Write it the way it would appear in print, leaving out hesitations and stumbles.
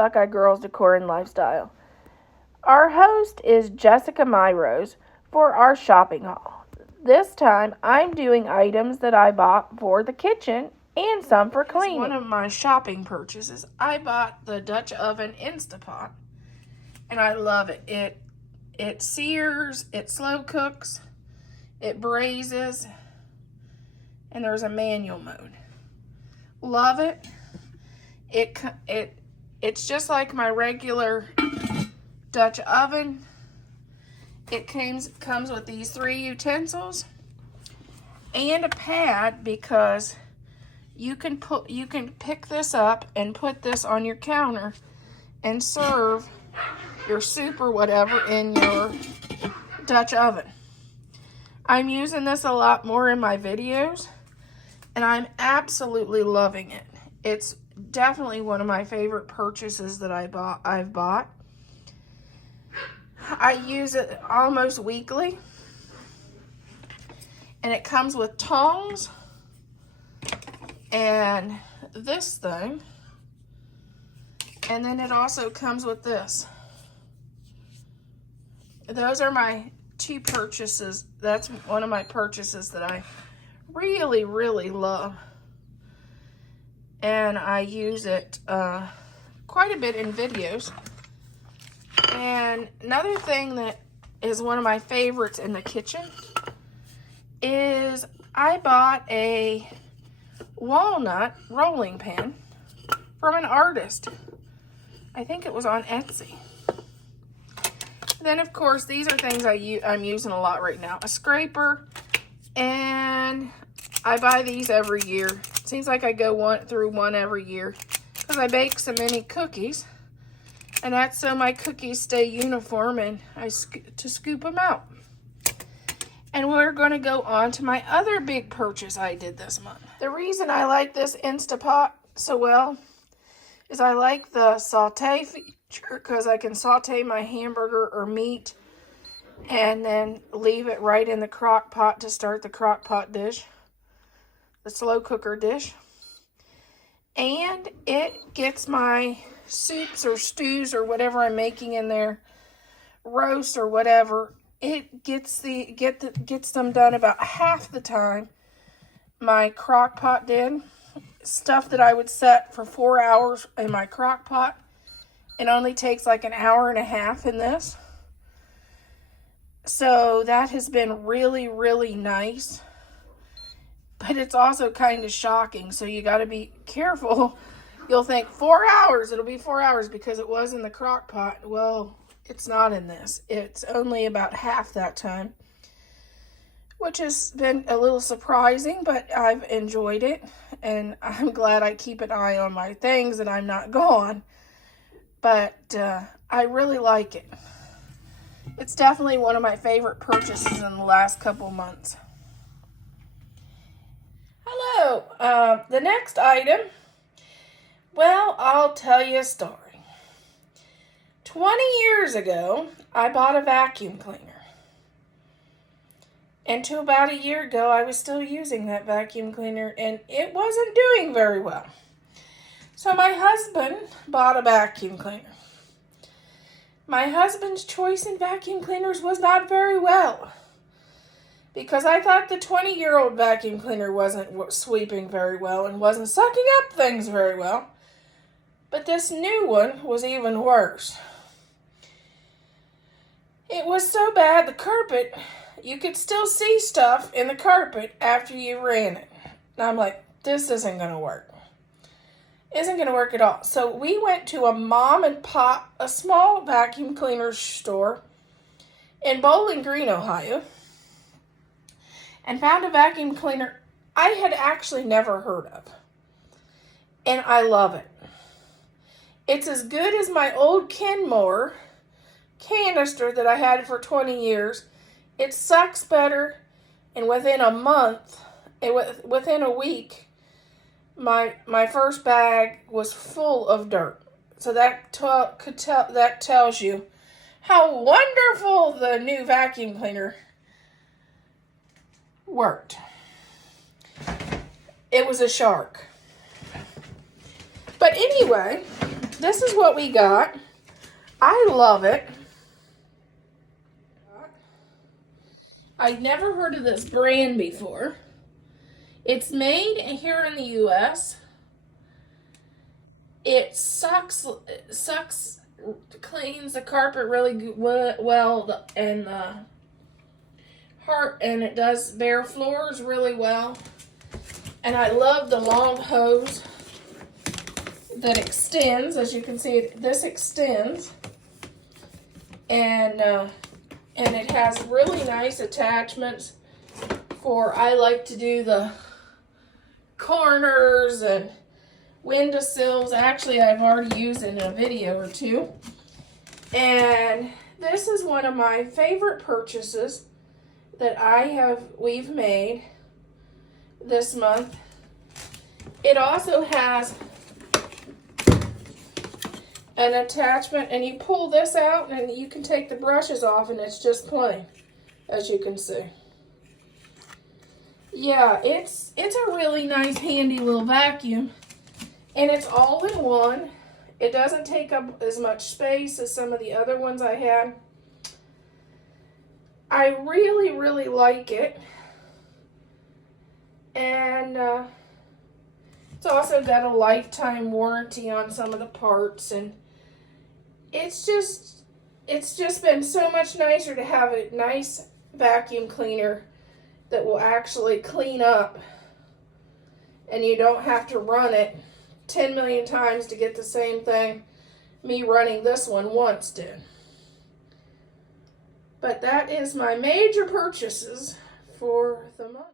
Buckeye Girls Decor and Lifestyle. Our host is Jessica Myrose for our shopping haul. This time I'm doing items that I bought for the kitchen and some for cleaning. One of my shopping purchases, I bought the Dutch oven Instapot, and I love it. It sears, it slow cooks, it braises, and there's a manual mode. Love it. It's just like my regular Dutch oven. It comes with these 3 utensils and a pad, because you can pick this up and put this on your counter and serve your soup or whatever in your Dutch oven. I'm using this a lot more in my videos, and I'm absolutely loving it. It's definitely one of my favorite purchases that I've bought. I use it almost weekly, and it comes with tongs and this thing, and then it also comes with this. Those are my 2 purchases. That's one of my purchases that I really, really love, and I use it quite a bit in videos. And another thing that is one of my favorites in the kitchen is I bought a walnut rolling pin from an artist. I think it was on Etsy. Then, of course, these are things I'm using a lot right now. A scraper, and I buy these every year. Seems like I go through one every year because I bake so many cookies. And that's so my cookies stay uniform and to scoop them out. And we're going to go on to my other big purchase I did this month. The reason I like this Instapot so well is I like the saute feature, because I can saute my hamburger or meat and then leave it right in the crock pot to start the crock pot dish, the slow cooker dish. And it gets my soups or stews or whatever I'm making in there, roast or whatever, it gets them done about half the time my crock pot did. Stuff that I would set for 4 hours in my crock pot, it only takes like an hour and a half in this. So that has been really, really nice. But it's also kind of shocking, so you got to be careful. You'll think 4 hours, it'll be 4 hours because it was in the crock pot. Well, it's not in this. It's only about half that time, which has been a little surprising, but I've enjoyed it, and I'm glad I keep an eye on my things and I'm not gone. But I really like it. It's definitely one of my favorite purchases in the last couple months. Hello, the next item, well, I'll tell you a story. 20 years ago, I bought a vacuum cleaner. And to about a year ago, I was still using that vacuum cleaner, and it wasn't doing very well. So my husband bought a vacuum cleaner. My husband's choice in vacuum cleaners was not very well, because I thought the 20-year-old vacuum cleaner wasn't sweeping very well and wasn't sucking up things very well. But this new one was even worse. It was so bad, the carpet, you could still see stuff in the carpet after you ran it. And I'm like, this isn't going to work. Isn't going to work at all. So we went to a mom and pop, a small vacuum cleaner store in Bowling Green, Ohio, and found a vacuum cleaner I had actually never heard of. And I love it. It's as good as my old Kenmore canister that I had for 20 years. It sucks better, and within a month, within a week, my first bag was full of dirt. So that tells you how wonderful the new vacuum cleaner worked. It was a shark. But anyway, this is what we got. I love it. I'd never heard of this brand before. It's made here in the U.S. It cleans the carpet really well, and it does bare floors really well. And I love the long hose that extends. As you can see, this extends, and it has really nice attachments for, I like to do the corners and windowsills. Actually, I've already used it in a video or two. And this is one of my favorite purchases that we've made this month. It also has an attachment, and you pull this out and you can take the brushes off, and it's just plain, as you can see. Yeah, it's a really nice handy little vacuum, and it's all in one. It doesn't take up as much space as some of the other ones I had. I really, really like it. And it's also got a lifetime warranty on some of the parts, and it's just been so much nicer to have a nice vacuum cleaner that will actually clean up, and you don't have to run it 10 million times to get the same thing me running this one once did. But that is my major purchases for the month.